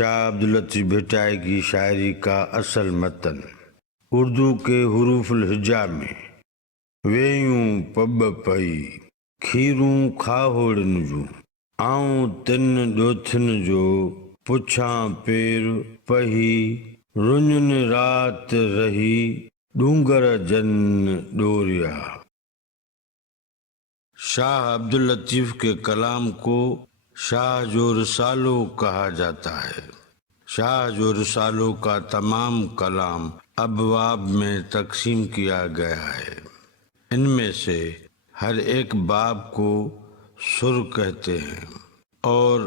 شاہ عبداللطیف بھٹائی کی شاعری کا اصل متن اردو کے حروف الہجا میں ویوں پب پئی کھیروں کھاہوڑن جو آؤں تن ڈوتھن جو پچھاں پیر پہی رنجن رات رہی ڈونگر جن ڈوریا۔ شاہ عبداللطیف کے کلام کو شاہ جو رسالو کہا جاتا ہے۔ شاہ جو رسالو کا تمام کلام ابواب میں تقسیم کیا گیا ہے۔ ان میں سے ہر ایک باب کو سر کہتے ہیں اور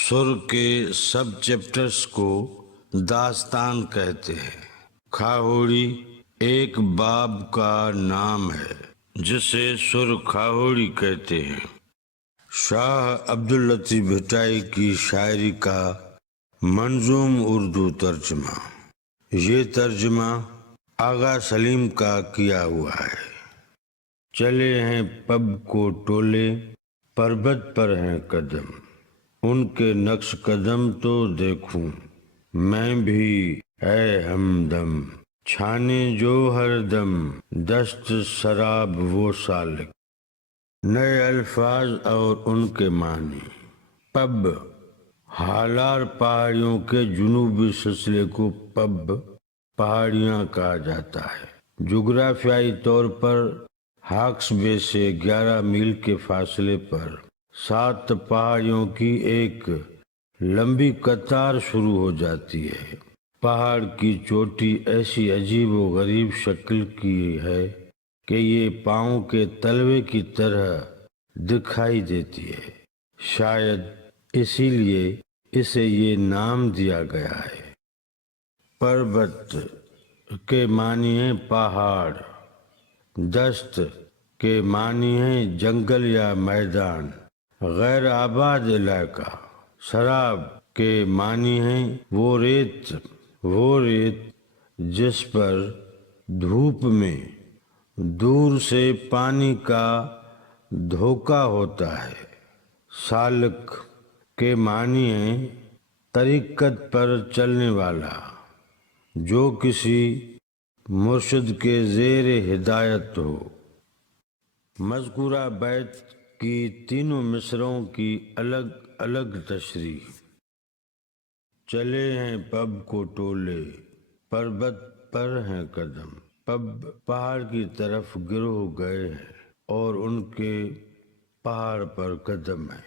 سر کے سب چیپٹرز کو داستان کہتے ہیں۔ کھاہوڑی ایک باب کا نام ہے جسے سر کھاہوڑی کہتے ہیں۔ شاہ عبداللطیف بھٹائی کی شاعری کا منظوم اردو ترجمہ۔ یہ ترجمہ آغا سلیم کا کیا ہوا ہے۔ چلے ہیں پب کو ٹولے پربت پر ہیں قدم، ان کے نقش قدم تو دیکھوں میں بھی اے ہمدم، چھانے جو ہر دم دست شراب وہ سالک۔ نئے الفاظ اور ان کے معنی۔ پب ہالار پہاڑیوں کے جنوبی سلسلے کو پب پہاڑیاں کہا جاتا ہے۔ جغرافیائی طور پر ہاکس بے سے 11 میل کے فاصلے پر 7 پہاڑیوں کی ایک لمبی قطار شروع ہو جاتی ہے۔ پہاڑ کی چوٹی ایسی عجیب و غریب شکل کی ہے کہ یہ پاؤں کے تلوے کی طرح دکھائی دیتی ہے، شاید اسی لیے اسے یہ نام دیا گیا ہے۔ پربت کے معنی ہے پہاڑ، دست کے معنی ہے جنگل یا میدان، غیر آباد علاقہ، سراب کے معنی ہے وہ ریت جس پر دھوپ میں دور سے پانی کا دھوکا ہوتا ہے۔ سالک کے معنی ہے طریقت پر چلنے والا، جو کسی مرشد کے زیر ہدایت ہو۔ مذکورہ بیت کی تینوں مصرعوں کی الگ الگ تشریح۔ چلے ہیں پب کو ٹولے پربت پر ہیں قدم۔ پب پہاڑ کی طرف گروہ گئے ہیں اور ان کے پہاڑ پر قدم ہے۔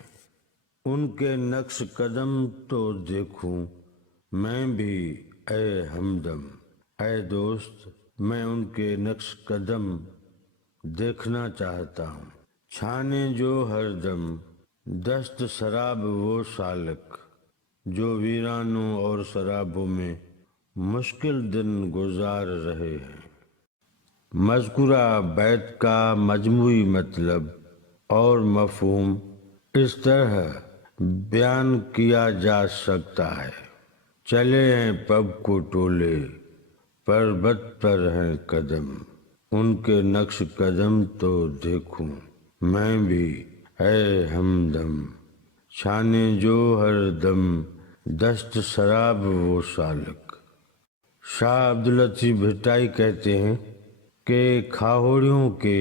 ان کے نقش قدم تو دیکھوں میں بھی اے ہمدم، اے دوست میں ان کے نقش قدم دیکھنا چاہتا ہوں۔ چھانے جو ہر دم دست شراب وہ سالک، جو ویرانوں اور سرابوں میں مشکل دن گزار رہے ہیں۔ مذکورہ بیت کا مجموعی مطلب اور مفہوم اس طرح بیان کیا جا سکتا ہے۔ چلے ہیں پب کو ٹولے پربت پر ہیں قدم، ان کے نقش قدم تو دیکھوں میں بھی اے ہمدم، چھانے جو ہر دم دست شراب وہ سالک۔ شاہ عبداللطیف بھٹائی کہتے ہیں کہ کھاہوڑیوں کے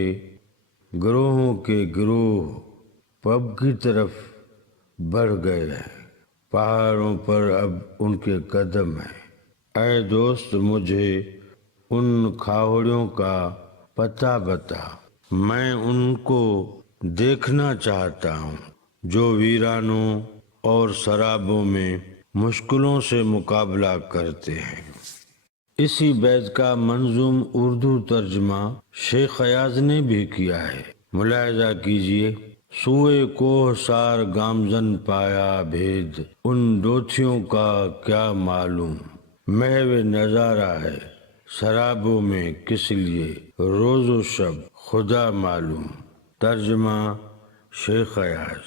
گروہوں کے گروہ پب کی طرف بڑھ گئے ہیں، پہاڑوں پر اب ان کے قدم ہیں۔ اے دوست مجھے ان کھاہوڑیوں کا پتہ بتا، میں ان کو دیکھنا چاہتا ہوں جو ویرانوں اور سرابوں میں مشکلوں سے مقابلہ کرتے ہیں۔ اسی بیت کا منظوم اردو ترجمہ شیخ ایاز نے بھی کیا ہے۔ ملاحظہ کیجیے: سوئے کوہ سار گامزن پایا بھید، ان ڈوتھیوں کا کیا معلوم، محو نظارہ ہے سرابوں میں کس لیے، روز و شب خدا معلوم۔ ترجمہ شیخ ایاز۔